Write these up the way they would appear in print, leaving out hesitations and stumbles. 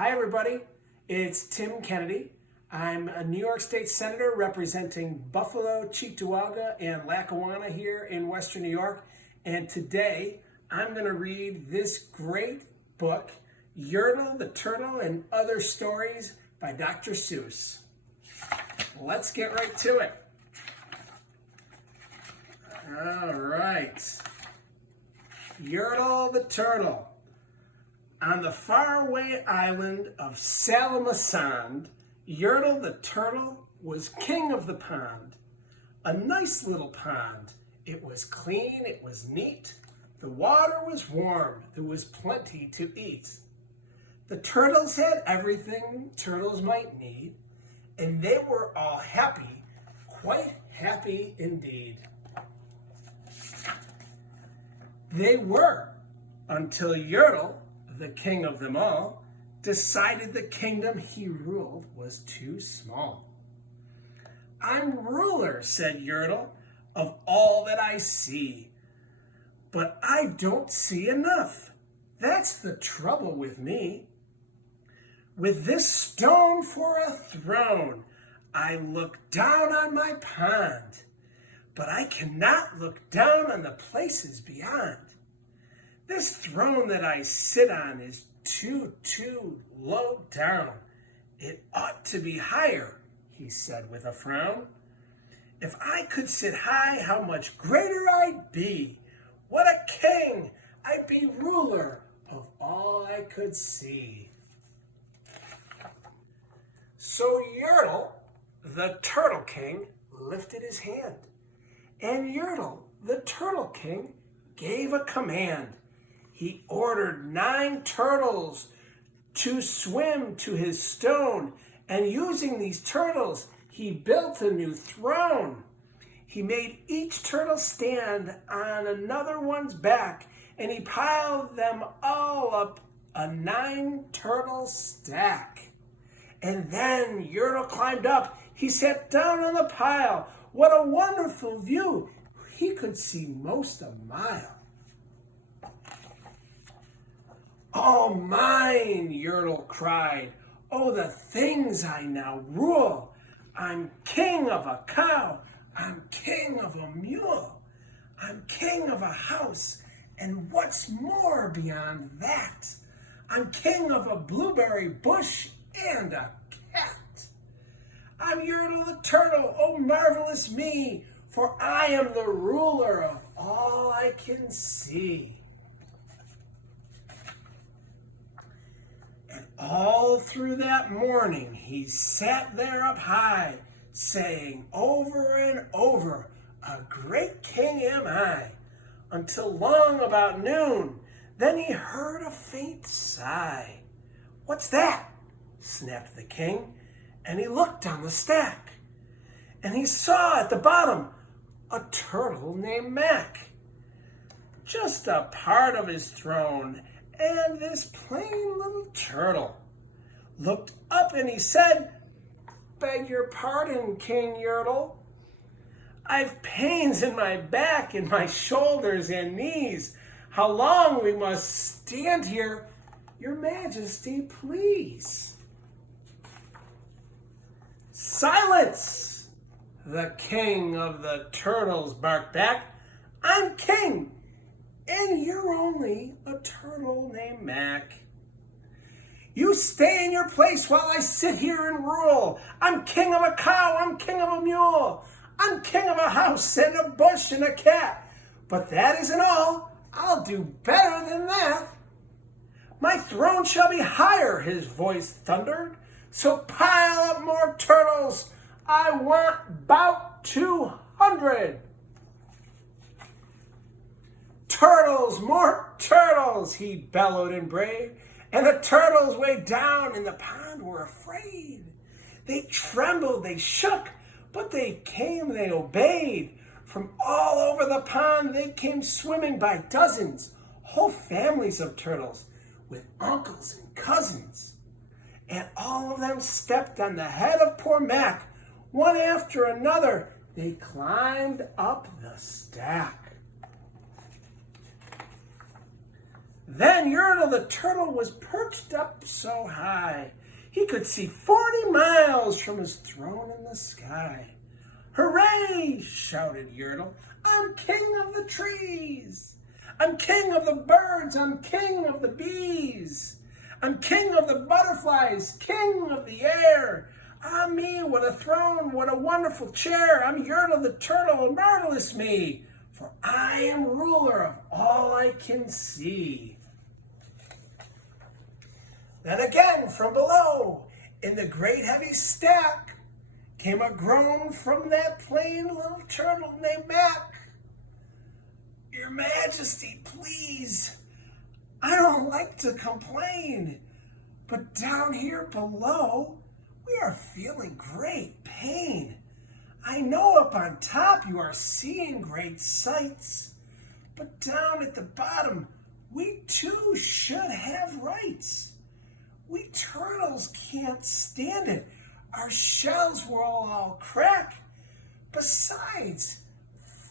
Hi everybody, it's Tim Kennedy. I'm a New York State Senator representing Buffalo, Cheektowaga, and Lackawanna here in Western New York. And today I'm going to read this great book, Yertle the Turtle and Other Stories by Dr. Seuss. Let's get right to it. All right. Yertle the Turtle. On the faraway island of Salamasand, Yertle the Turtle was king of the pond. A nice little pond. It was clean, it was neat. The water was warm, there was plenty to eat. The turtles had everything turtles might need, and they were all happy, quite happy indeed. They were, until Yertle, the king of them all, decided the kingdom he ruled was too small. I'm ruler, said Yertle, of all that I see, but I don't see enough. That's the trouble with me. With this stone for a throne, I look down on my pond, but I cannot look down on the places beyond. This throne that I sit on is too low down. It ought to be higher, he said with a frown. If I could sit high, how much greater I'd be. What a king! I'd be ruler of all I could see. So Yertle, the Turtle King, lifted his hand, and Yertle, the Turtle King, gave a command. He ordered 9 turtles to swim to his stone, and using these turtles, he built a new throne. He made each turtle stand on another one's back, and he piled them all up a 9-turtle stack. And then Yertle climbed up. He sat down on the pile. What a wonderful view! He could see most a mile. All mine, Yertle cried. Oh, the things I now rule. I'm king of a cow. I'm king of a mule. I'm king of a house. And what's more beyond that? I'm king of a blueberry bush and a cat. I'm Yertle the Turtle. Oh, marvelous me, for I am the ruler of all I can see. And all through that morning, he sat there up high, saying over and over, a great king am I, until long about noon. Then he heard a faint sigh. What's that? Snapped the king, and he looked on the stack, and he saw at the bottom a turtle named Mac. Just a part of his throne, and this plain little turtle looked up and he said, beg your pardon, King Yertle. I've pains in my back, in my shoulders and knees. How long we must stand here, your majesty, please. Silence! The king of the turtles barked back. I'm king, and you're only a turtle named Mac. You stay in your place while I sit here and rule. I'm king of a cow, I'm king of a mule. I'm king of a house and a bush and a cat. But that isn't all. I'll do better than that. My throne shall be higher, his voice thundered. So pile up more turtles. I want about 200. Turtles, more turtles, he bellowed and brayed. And the turtles way down in the pond were afraid. They trembled, they shook, but they came, they obeyed. From all over the pond they came swimming by dozens, whole families of turtles with uncles and cousins. And all of them stepped on the head of poor Mac. One after another, they climbed up the stack. Then Yertle the Turtle was perched up so high he could see 40 miles from his throne in the sky. "Hooray!" shouted Yertle. "I'm king of the trees. I'm king of the birds. I'm king of the bees. I'm king of the butterflies, king of the air. Ah me, what a throne, what a wonderful chair. I'm Yertle the Turtle, marvelous me, for I am ruler of all I can see." Then again from below, in the great heavy stack, came a groan from that plain little turtle named Mac. "Your Majesty, please, I don't like to complain, but down here below, we are feeling great pain. I know up on top you are seeing great sights, but down at the bottom, we too should have rights. We turtles can't stand it. Our shells will all crack. Besides,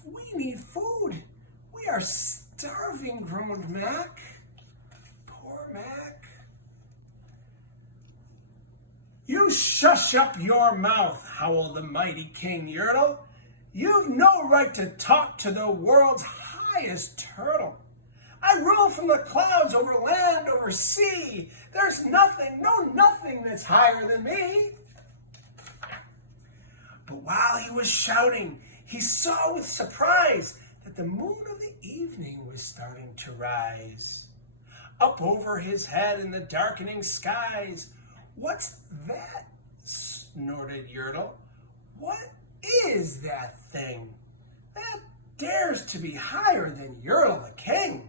we need food. We are starving," groaned Mac. Poor Mac. "You shush up your mouth," howled the mighty King Yertle. "You've no right to talk to the world's highest turtle. I rule from the clouds over land, over sea. There's nothing, no nothing that's higher than me." But while he was shouting, he saw with surprise that the moon of the evening was starting to rise. Up over his head in the darkening skies. "What's that?" snorted Yertle. "What is that thing? That dares to be higher than Yertle the King.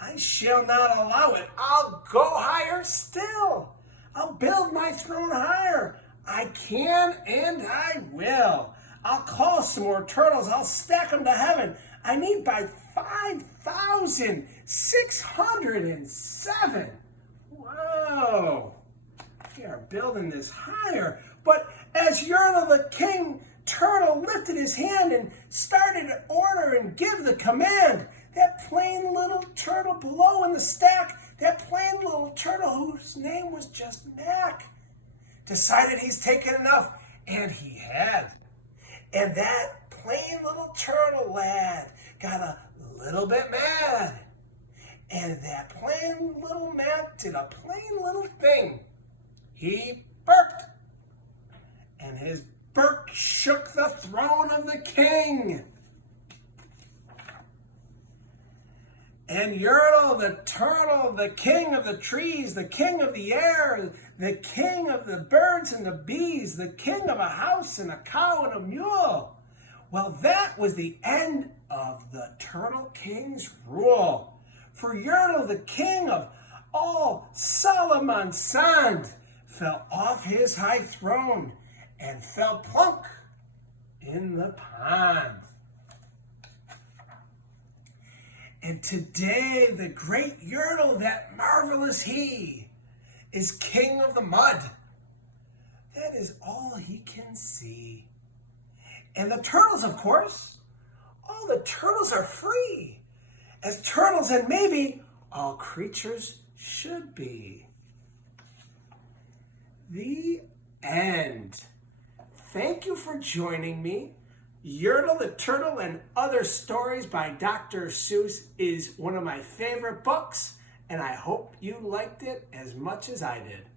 I shall not allow it. I'll go higher still. I'll build my throne higher. I can and I will. I'll call some more turtles. I'll stack them to heaven. I need by 5,607. Whoa. We are building this higher." But as Yertle the King Turtle lifted his hand and started to order and give the command, that plain little turtle below in the stack, that plain little turtle whose name was just Mac, decided he's taken enough, and he had. And that plain little turtle lad got a little bit mad. And that plain little Mac did a plain little thing. He burped. And his burp shook the throne of the king. And Yertle the Turtle, the king of the trees, the king of the air, the king of the birds and the bees, the king of a house and a cow and a mule. Well, that was the end of the Turtle King's rule. For Yertle, the king of all Solomon Sand, fell off his high throne and fell plunk in the pond. And today, the great Yertle, that marvelous he, is king of the mud. That is all he can see. And the turtles, of course, all the turtles are free, as turtles and maybe all creatures should be. The end. Thank you for joining me. Yertle the Turtle and Other Stories by Dr. Seuss is one of my favorite books, and I hope you liked it as much as I did.